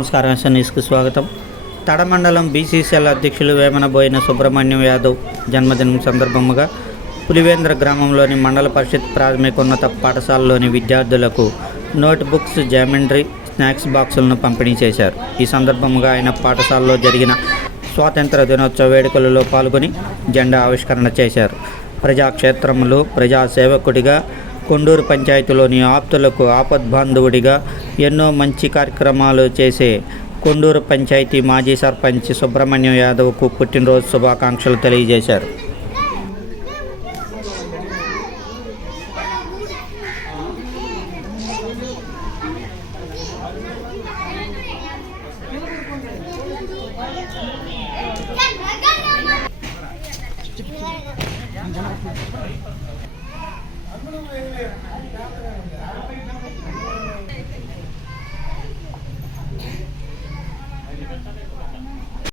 నమస్కారం. న్యూస్కి స్వాగతం. తడమండలం బీసీసీఎల్ అధ్యక్షులు వేమనబోయిన సుబ్రహ్మణ్యం యాదవ్ జన్మదినం సందర్భంగా పులివేంద్ర గ్రామంలోని మండల పరిషత్ ప్రాథమికోన్నత పాఠశాలలోని విద్యార్థులకు నోట్ బుక్స్, జామెంట్రీ, స్నాక్స్ బాక్సులను పంపిణీ చేశారు. ఈ సందర్భంగా ఆయన పాఠశాలలో జరిగిన స్వాతంత్ర దినోత్సవ వేడుకలలో పాల్గొని జెండా ఆవిష్కరణ చేశారు. ప్రజాక్షేత్రంలో ప్రజాసేవకుడిగా, కొండూరు పంచాయతీలోని ఆప్తులకు ఆపద్బాంధవుడిగా ఎన్నో మంచి కార్యక్రమాలు చేసే కొండూరు పంచాయతీ మాజీ సర్పంచ్ సుబ్రహ్మణ్యం యాదవ్కు పుట్టినరోజు శుభాకాంక్షలు తెలియజేశారు.